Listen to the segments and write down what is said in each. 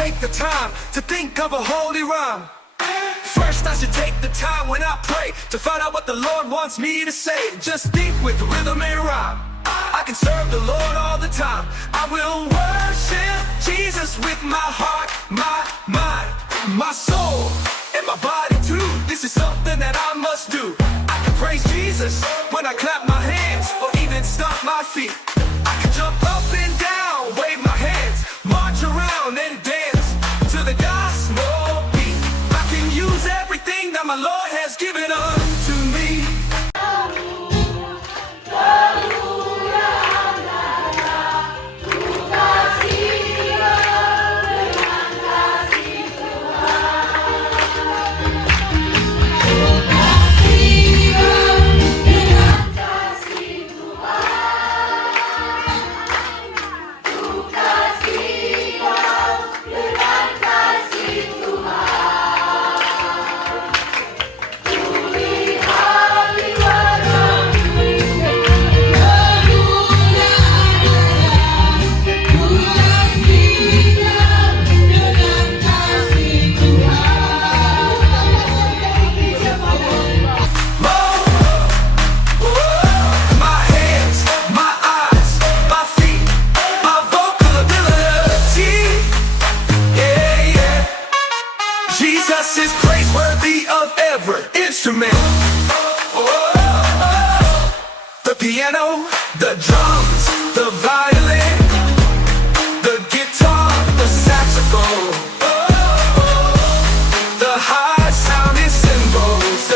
take the time to think of a holy rhyme. First I should take the time when I pray to find out what the Lord wants me to say. Just think with rhythm and rhyme. I can serve the Lord all the time. I will worship Jesus with my heart, my mind, my soul, and my body too. This is something that I must do. I can praise Jesus when I clap my hands or even stomp my feet. I can jump up and down, wave my hands, march around and dance to the gospel beat. I can use everything that my Lord has given unto me. Jesus is praiseworthy of every instrument. The piano, the drums, the violin, the guitar, the saxophone, the high sounding cymbals.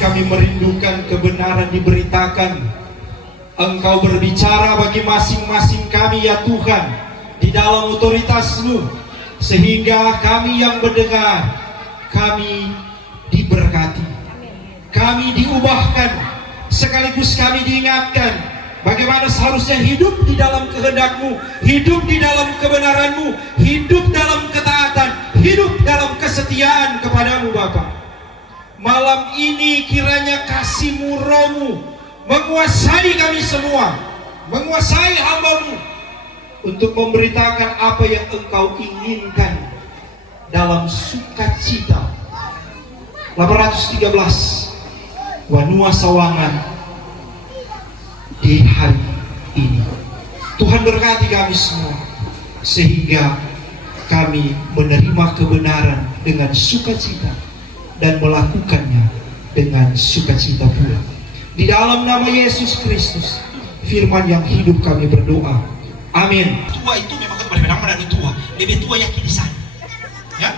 Kami merindukan kebenaran diberitakan. Engkau berbicara bagi masing-masing kami ya Tuhan di dalam otoritas-Mu, sehingga kami yang mendengar, kami diberkati, kami diubahkan, sekaligus kami diingatkan bagaimana seharusnya hidup di dalam kehendak-Mu, hidup di dalam kebenaran-Mu, hidup dalam ketaatan, hidup dalam kesetiaan kepadamu Bapa. Malam ini kiranya kasih-Mu, Roh-Mu menguasai kami semua, menguasai hamba-Mu untuk memberitakan apa yang Engkau inginkan dalam sukacita. 813 Wanua Sawangan di hari ini. Tuhan berkati kami semua sehingga kami menerima kebenaran dengan sukacita dan melakukannya dengan sukacita pula. Di dalam nama Yesus Kristus, firman yang hidup kami berdoa. Amin. Tua itu memang berbeda dari tua. Lebih tua yakin di sana. Ya?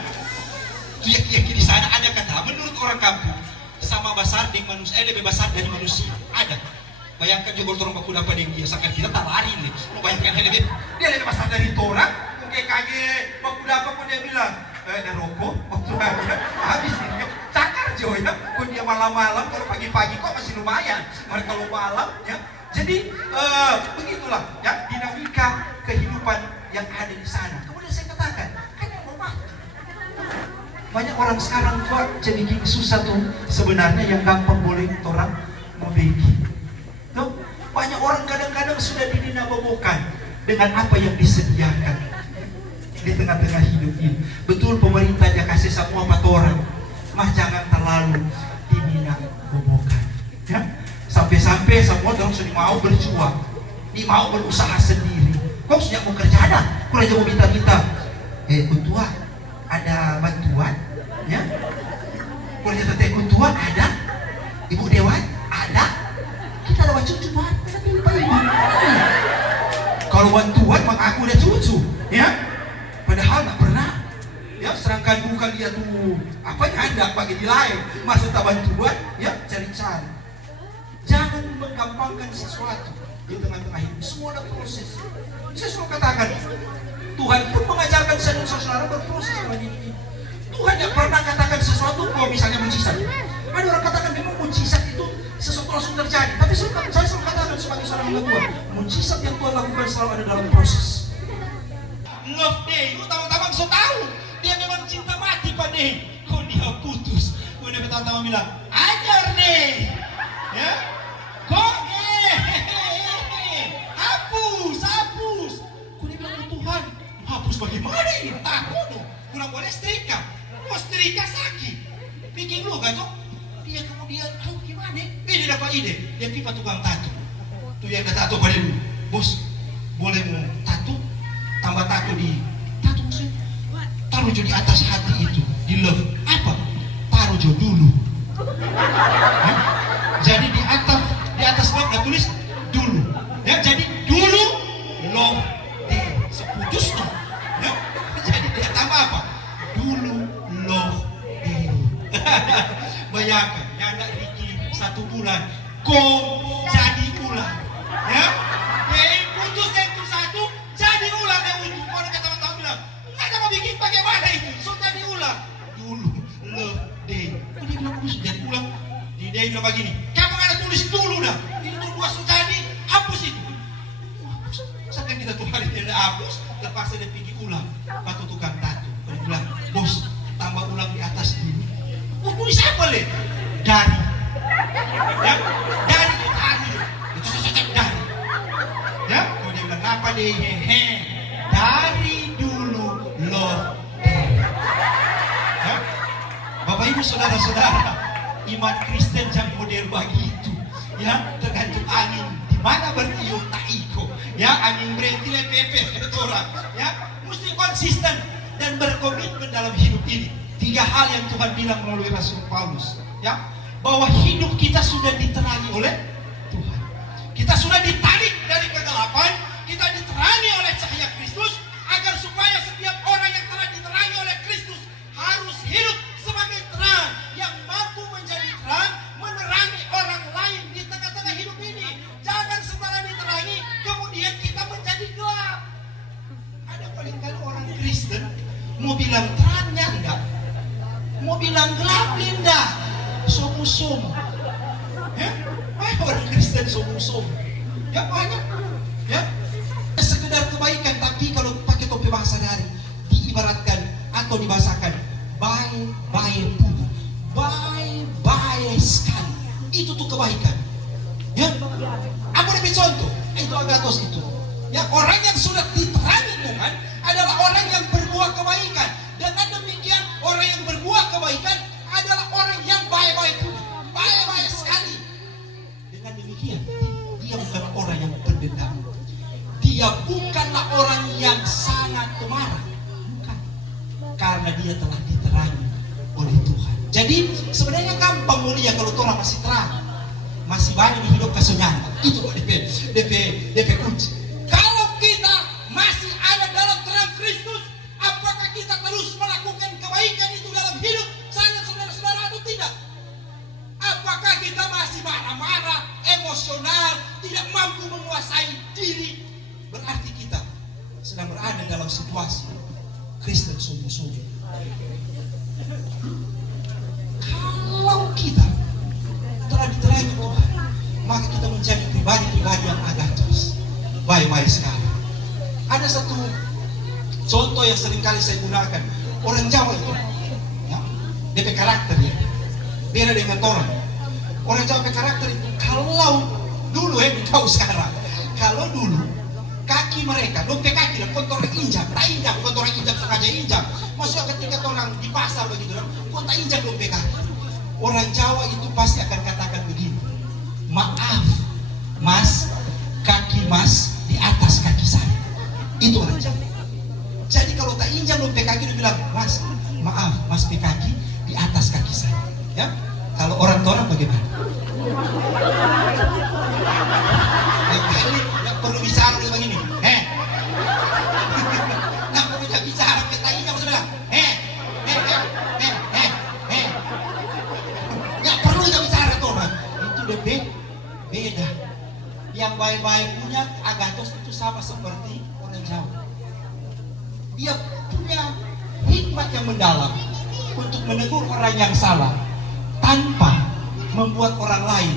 Itu yakin di sana ada kata menurut orang kampung. sama besar dengan manusia, lebih besar dari manusia. Ada. Bayangkan juga orang baku dapat yang biasa kan kita tak lari nih. Mau bayangkan dia lebih besar dari orang. Mungkin kaget baku dapat pun dia bilang, ada rokok waktu habis ini. Cakar Jo ya. Kok dia malam-malam, kalau pagi-pagi kok masih lumayan. Kalau malam ya. Jadi begitulah ya dinamika kehidupan yang ada di sana. Kemudian saya katakan, kan yang mau mati. Banyak orang sekarang tua jadi gini susah tuh sebenarnya yang gampang boleh orang mau pergi. Tuh, banyak orang kadang-kadang sudah dinabobokan dengan apa yang disediakan di tengah-tengah hidup ini. Betul pemerintah dia kasih semua patoran, mah jangan terlalu dinabobokan. Ya, sampai-sampai semua orang sudah mau berjuang, dia mau berusaha sendiri. Kok sudah mau kerja ada? Kau aja mau minta-minta. Kutua, ada bantuan? Ya? Kau aja teteh kutua ada? Ibu Dewan ada? Kita ada cucu buat, kalau bantuan mengaku ada cucu, ya? Padahal nggak pernah. Ya, serangkan bukan dia tuh apa yang ada bagi di lain. Maksudnya bantuan, ya cari-cari. Jangan menggampangkan sesuatu di tengah-tengah hidup. Semua ada proses. Saya selalu katakan, Tuhan pun mengajarkan saudara berproses dalam hidup ini. Tuhan tidak pernah katakan sesuatu kalau misalnya mujizat. Ada orang katakan memang mujizat itu sesuatu langsung terjadi. Tapi saya selalu katakan sebagai seorang hamba Tuhan, mujizat yang Tuhan lakukan selalu ada dalam proses. Love day, lu tahu-tahu so tahu dia memang cinta mati pada day. Kok dia putus? Kemudian pertama bilang, ajar deh, ya? Kok hapus. Kok dia bilang Tuhan, hapus bagaimana ini? Aku tuh kurang boleh setrika, mau setrika sakit. Bikin lu kan tuh? Dia kemudian, gimana? Dia dapat ide, dia pipa tukang tato. Tuh yang ada tato pada dulu, bos, boleh mau tato? Tambah tato di tato maksudnya taruh di atas hati itu di love apa taruh dulu ya? Jadi di atas love ada tulis dulu ya, jadi dulu love day seputus tuh ya? Jadi dia tambah apa dulu love day. Bayangkan nyanda bikin 1 bulan kok jadi ulang ya, putus itu 1 jadi ulang yang ujung. Kalau kata teman-teman bilang, nggak ada mau bikin bagaimana itu? So jadi ulang. Dulu, love day. Kok dia bilang bisa jadi ulang? Di day bilang begini, kamu ada tulis dulu dah. Itu 2 so jadi, hapus itu. Hapus. Sampai kita tuh hari dia hapus, terpaksa dia pergi ulang. Batu tukang tato. Dia bilang, bos, tambah ulang di atas dulu. Oh, tulis apa le? Dari. Ya, dari itu tadi. Itu dari. Ya, kalau dia bilang apa deh, dari dulu love day. Ya, Bapak Ibu saudara-saudara, iman Kristen yang model begitu, ya tergantung angin di mana bertiup tak ikut, ya angin berhenti lepepe orang, ya mesti konsisten dan berkomitmen dalam hidup ini. 3 hal yang Tuhan bilang melalui Rasul Paulus, ya bahwa hidup kita sudah diterangi oleh Tuhan. Kita sudah ditarik dari kegelapan, kita diterangi oleh cahaya Kristus, agar supaya setiap orang yang telah diterangi oleh Kristus harus hidup sebagai terang yang mampu menjadi terang, menerangi orang lain di tengah-tengah hidup ini. Jangan setelah diterangi kemudian kita menjadi gelap. Ada paling kali orang Kristen mau bilang terangnya enggak, mau bilang gelap enggak, somu-somu. Ya, orang Kristen somu-somu. Ya banyak, ya sekedar kebaikan, tapi kalau pakai topi bahasa dari diibaratkan atau dibahasakan bye-bye pula, bye-bye sekali. Itu tuh kebaikan. Ya, aku lebih contoh, itu Agathos itu. Ya, orang yang sudah diterangi Tuhan adalah orang yang berbuah kebaikan. Dengan demikian, orang yang berbuah kebaikan adalah orang yang bye-bye pula, bye-bye sekali. Dengan demikian, dia bukan orang yang berdendam. Dia bukanlah orang yang sangat pemarah. Bukan. Karena dia telah diterangi oleh Tuhan. Jadi sebenarnya gampang mulia kalau orang masih terang. Masih banyak di hidup kesenangan. Itu DP kunci. Kalau kita masih ada dalam terang Kristus, apakah kita terus melakukan kebaikan itu dalam hidup saya saudara-saudara atau tidak? dalam situasi Kristen sungguh-sungguh. Kalau kita telah diterangi Tuhan, maka kita menjadi pribadi-pribadi yang agatos. Baik-baik sekali. Ada satu contoh yang seringkali saya gunakan. Orang Jawa itu, ya, DP karakter ya, beda dengan orang. Orang Jawa DP karakter itu, kalau dulu kau sekarang, kalau dulu kaki mereka, dompet kaki lah, kontor injak, tak injak, kontor injak sengaja injak. Maksudnya ketika orang di pasar begitu, kau tak injak dompet kaki. Orang Jawa itu pasti akan katakan begini, maaf, mas, kaki mas di atas kaki saya. Itu orang Jawa. Jadi kalau tak injak dompet kaki, dia bilang, mas, maaf, mas kaki di atas kaki saya. Ya, kalau orang tua bagaimana? Nggak perlu bicara begini. Nggak perlu bicara. Kita injak masih bilang, nggak perlu bicara Tuhan. Itu beda. Yang baik-baik punya agatos itu sama seperti orang Jawa. Dia punya hikmat yang mendalam untuk menegur orang yang salah tanpa membuat orang lain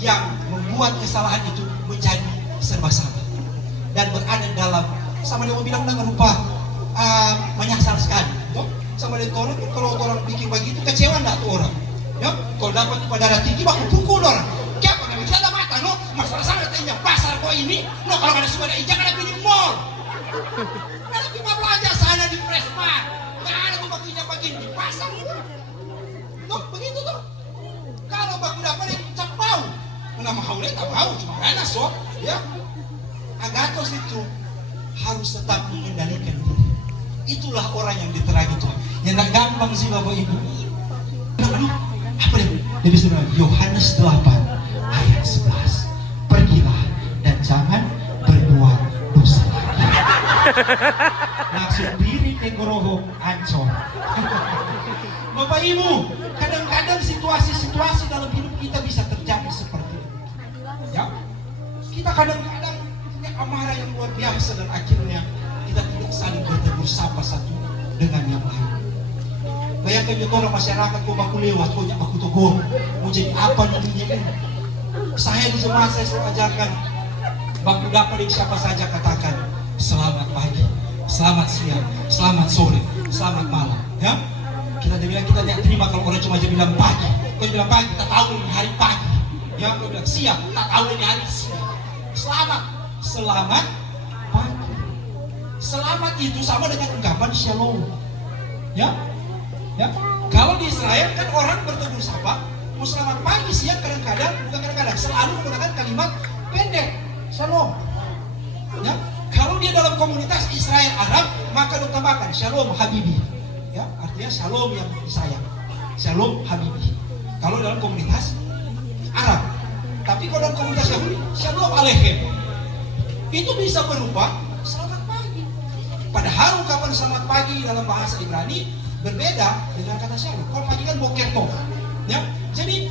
yang membuat kesalahan itu menjadi serba salah dan berada dalam, sama dia mau bilang dengan rupa menyasar sekali. Sama dia orang, kalau orang bikin begitu kecewa enggak tuh orang? Ya, kalau dapat darah tinggi baku pukul orang. Siapa yang tidak ada mata, no? Masalah sana tanya pasar kau ini, no kalau ada semua jangan ada pilih mall. Ada cuma belanja sana di Presmart, nggak ada tuh baku injak begini di pasar. Tuh begitu tuh. Kalau baku dapat yang capau, nama haule tak tahu cuma karena so, ya. Agatos itu harus tetap mengendalikan diri. Itulah orang yang diterangi Tuhan. Yang tak gampang sih Bapak Ibu. Apa dia? Dia bisa bilang Yohanes 8 ayat 11. Pergilah dan jangan berbuat dosa lagi. Langsung diri tenggoroho ancol. Bapak Ibu, kadang-kadang situasi-situasi dalam hidup kita bisa terjadi seperti itu. Ya, kita kadang-kadang punya amarah yang luar biasa dan akhirnya kita tidak saling bertegur sapa satu dengan yang lain. Bayangkan juga orang masyarakat kau baku lewat, kau nyak baku tegur, mau jadi apa nantinya ini? Saya di jemaat saya selalu ajarkan, baku dapat siapa saja katakan selamat pagi, selamat siang, selamat sore, selamat malam. Ya, kita bilang kita tidak terima kalau orang cuma aja bilang pagi. Kau bilang pagi, tak tahu ini hari pagi. Ya, kau bilang siang, tak tahu ini hari siang. Selamat pagi. Selamat itu sama dengan ungkapan shalom. Ya, ya. Kalau di Israel kan orang bertegur sapa, mau selamat pagi, siang, kadang-kadang, bukan kadang-kadang, selalu menggunakan kalimat pendek, shalom. Ya, kalau dia dalam komunitas Israel Arab, maka ditambahkan shalom habibi. Ya, artinya shalom yang disayang, shalom habibi. Kalau dalam komunitas Arab, tapi kalau dalam komunitas Yahudi, shalom aleichem. Itu bisa berupa selamat pagi. Padahal ungkapan selamat pagi dalam bahasa Ibrani berbeda dengan kata shalom. Kalau pagi kan boker tov. Ya, jadi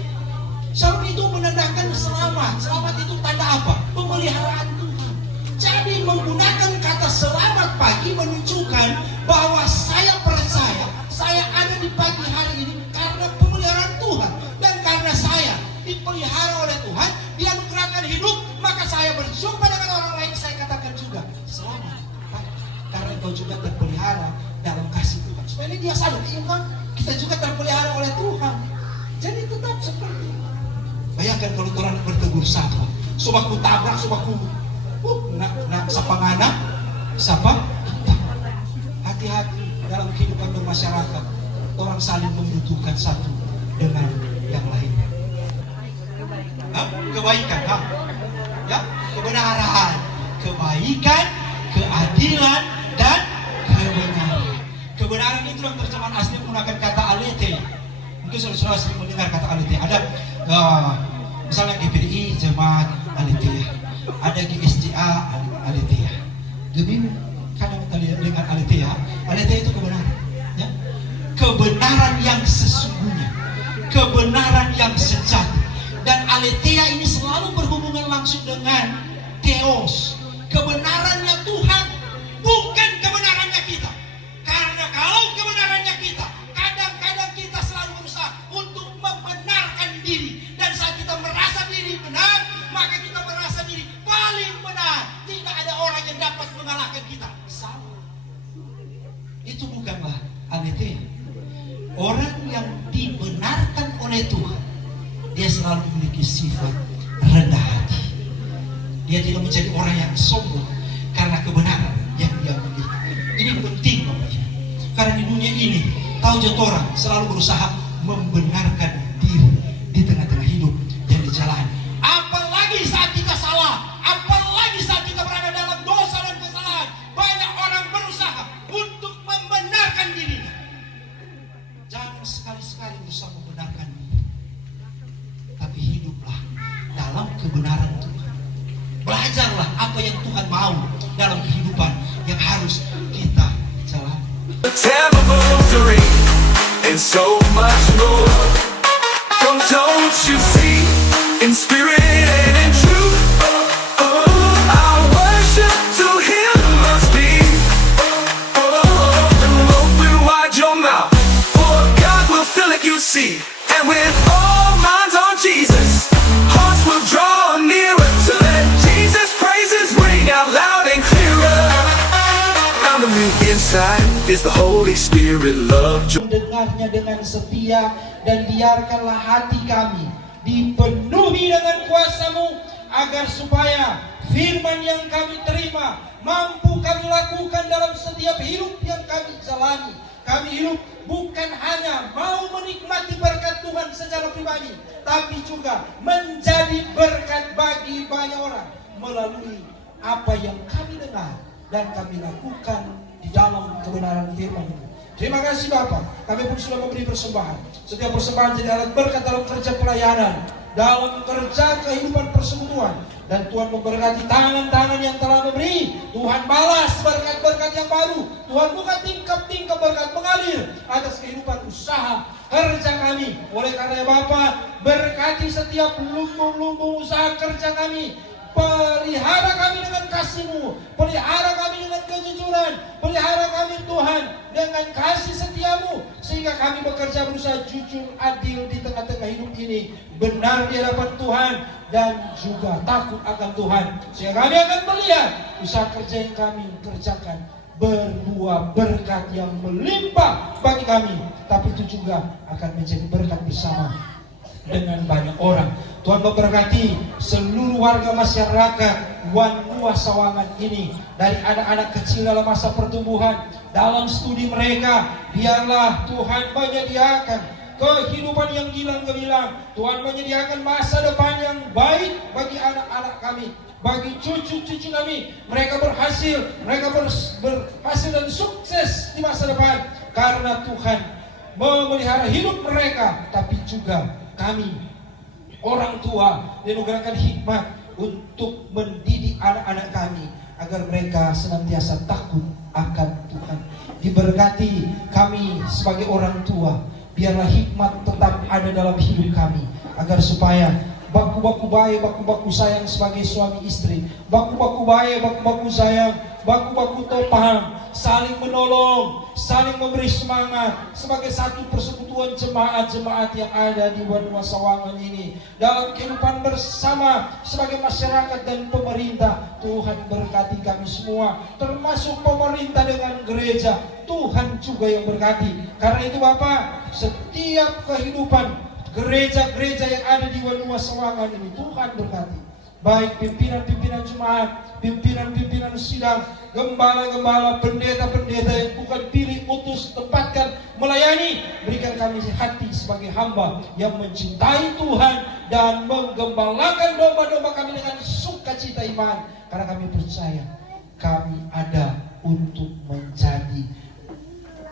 shalom itu menandakan selamat. Selamat itu tanda apa? Pemeliharaan Tuhan. Jadi menggunakan kata selamat pagi menunjukkan bahwa saya percaya saya ada di pagi hari ini karena pemeliharaan Tuhan, dan karena saya dipelihara oleh Tuhan, dianugerahkan hidup, maka saya berjumpa dengan orang lain, saya katakan juga selamat pagi, karena engkau juga terpelihara dalam kasih Tuhan. Supaya dia sadar, kita juga terpelihara oleh Tuhan. Jadi tetap seperti itu. Bayangkan kalau orang bertegur sapa, sobaku tabrak, sobaku nak sapangana, sapa kita. Hati-hati dalam kehidupan bermasyarakat, orang saling membutuhkan satu dengan yang lainnya. Kebaikan, ya, kebenaran, kebaikan, keadilan, dan kebenaran. Kebenaran itu dalam terjemahan asli menggunakan kata alete. Mungkin saudara sering mendengar kata alete. Ada misalnya GPDI jemaat alete, ada GSJA alete. Lebih kadang kita lihat dengan aletheia. Aletheia itu kebenaran, ya? Kebenaran yang sesungguhnya, kebenaran yang sejati. Dan aletheia ini selalu berhubungan langsung dengan theos, kebenarannya Tuhan, bukan kebenaran mengalahkan kita. Salah. Itu bukanlah aletheia. Orang yang dibenarkan oleh Tuhan, dia selalu memiliki sifat rendah hati. Dia tidak menjadi orang yang sombong karena kebenaran yang dia miliki. Ini penting Bapak Ibu. Karena di dunia ini, tahu jatuh orang selalu berusaha membenarkan diri di tengah-tengah hidup yang dijalani. Apalagi saat kita salah, apalagi saat kita berada dalam dosa dan kesalahan, banyak orang berusaha untuk membenarkan dirinya. Jangan sekali-sekali berusaha membenarkan diri, tapi hiduplah dalam kebenaran Tuhan. Belajarlah apa yang Tuhan mau dalam kehidupan yang harus kita jalani. Terrible victory and so much more. Don't you see, in spirit and in truth, our worship to Him must be. Open wide your mouth, for God will fill it, you see. And with all minds on Jesus, hearts will draw nearer to let Jesus' praises ring out loud and clearer. On the inside is the Holy Spirit, love, joy. Mendengarnya dengan setia, dan biarkanlah hati kami dipenuhi dengan kuasa-Mu, agar supaya firman yang kami terima mampu kami lakukan dalam setiap hidup yang kami jalani. Kami hidup bukan hanya mau menikmati berkat Tuhan secara pribadi, tapi juga menjadi berkat bagi banyak orang melalui apa yang kami dengar dan kami lakukan di dalam kebenaran firman-Mu. Terima kasih Bapak, kami pun sudah memberi persembahan. Setiap persembahan jadi alat berkat dalam kerja pelayanan, dalam kerja kehidupan persekutuan. Dan Tuhan memberkati tangan-tangan yang telah memberi. Tuhan balas berkat-berkat yang baru. Tuhan buka tingkap-tingkap berkat mengalir atas kehidupan usaha kerja kami. Oleh karena Bapak, berkati setiap lumbung-lumbung usaha kerja kami. Pelihara kami dengan kasih-Mu, pelihara kami dengan kejujuran, pelihara kami Tuhan dengan kasih setia-Mu, sehingga kami bekerja berusaha jujur, adil di tengah-tengah hidup ini, benar di hadapan Tuhan dan juga takut akan Tuhan, sehingga kami akan melihat usaha kerja yang kami kerjakan berbuah berkat yang melimpah bagi kami, tapi itu juga akan menjadi berkat bersama dengan banyak orang. Tuhan memberkati seluruh warga masyarakat Wanua Sawangan ini, dari anak-anak kecil dalam masa pertumbuhan, dalam studi mereka, biarlah Tuhan menyediakan kehidupan yang gilang gemilang. Tuhan menyediakan masa depan yang baik bagi anak-anak kami, bagi cucu-cucu kami. Mereka berhasil dan sukses di masa depan karena Tuhan memelihara hidup mereka. Tapi juga kami, orang tua, dianugerahkan hikmat untuk mendidik anak-anak kami agar mereka senantiasa takut akan Tuhan. Diberkati kami sebagai orang tua, biarlah hikmat tetap ada dalam hidup kami, agar supaya baku-baku baik, baku-baku sayang sebagai suami istri, baku-baku baik, baku-baku sayang, baku-baku topang, saling menolong, saling memberi semangat sebagai satu persekutuan jemaat-jemaat yang ada di Wanua Sawangan ini, dalam kehidupan bersama sebagai masyarakat dan pemerintah. Tuhan berkati kami semua, termasuk pemerintah dengan gereja. Tuhan juga yang berkati. Karena itu Bapak, setiap kehidupan gereja-gereja yang ada di Wanua Sawangan ini Tuhan berkati. Baik pimpinan-pimpinan jemaat, pimpinan-pimpinan sidang, gembala-gembala, pendeta-pendeta yang bukan pilih, utus, tempatkan, melayani. Berikan kami hati sebagai hamba yang mencintai Tuhan dan menggembalakan domba-domba kami dengan sukacita iman. Karena kami percaya kami ada untuk menjadi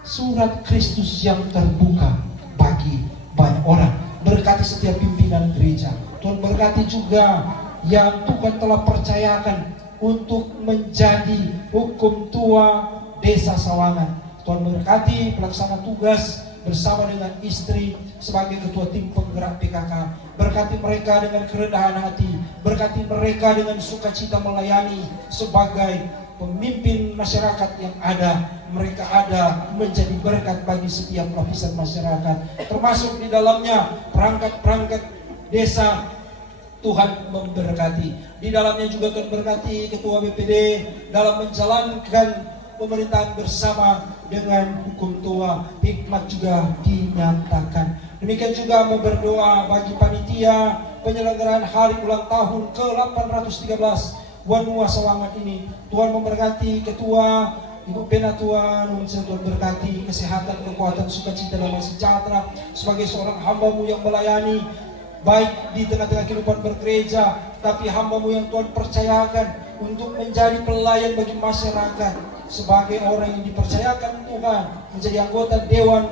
surat Kristus yang terbuka bagi banyak orang. Berkati setiap pimpinan gereja. Tuhan berkati juga yang Tuhan telah percayakan untuk menjadi hukum tua desa Sawangan. Tuhan berkati pelaksana tugas bersama dengan istri sebagai ketua tim penggerak PKK. Berkati mereka dengan kerendahan hati, berkati mereka dengan sukacita melayani sebagai pemimpin masyarakat yang ada. Mereka ada menjadi berkat bagi setiap lapisan masyarakat, termasuk di dalamnya perangkat-perangkat desa. Tuhan memberkati. Di dalamnya juga Tuhan berkati Ketua BPD dalam menjalankan pemerintahan bersama dengan hukum tua. Hikmat juga dinyatakan. Demikian juga mau berdoa bagi panitia penyelenggaraan hari ulang tahun ke-813 Wanua Sawangan ini. Tuhan memberkati Ketua, Ibu Penatua, Tuhan berkati kesehatan, kekuatan, sukacita, damai sejahtera sebagai seorang hamba-Mu yang melayani baik di tengah-tengah kehidupan bergereja, tapi hamba-Mu yang Tuhan percayakan untuk menjadi pelayan bagi masyarakat, sebagai orang yang dipercayakan Tuhan menjadi anggota Dewan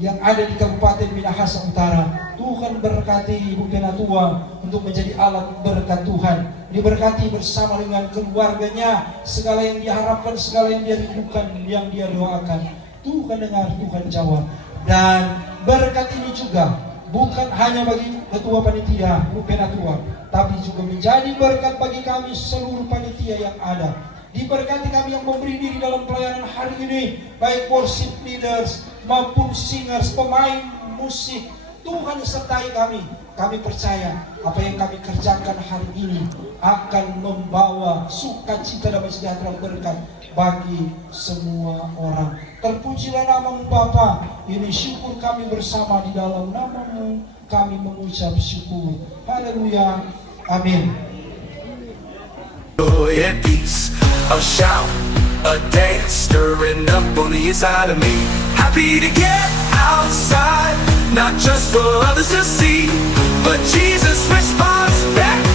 yang ada di Kabupaten Minahasa Utara. Tuhan berkati Ibu Penatua untuk menjadi alat berkat Tuhan. Diberkati bersama dengan keluarganya, segala yang diharapkan, segala yang dia rindukan, yang dia doakan, Tuhan dengar, Tuhan jawab. Dan berkat ini juga bukan hanya bagi Ketua Panitia Ibu Penatua, tapi juga menjadi berkat bagi kami seluruh panitia yang ada. Diberkati kami yang memberi diri dalam pelayanan hari ini, baik worship leaders maupun singers, pemain musik. Tuhan sertai kami. Kami percaya apa yang kami kerjakan hari ini akan membawa sukacita dan sejahtera berkat bagi semua orang. Terpujilah nama-Mu Bapa. Ini syukur kami bersama di dalam nama-Mu. Kami mengucap syukur. Haleluya. Amin. Joy and peace, a shout, a dance, stirring up on the inside of me. Happy to get outside, not just for others to see, but Jesus responds back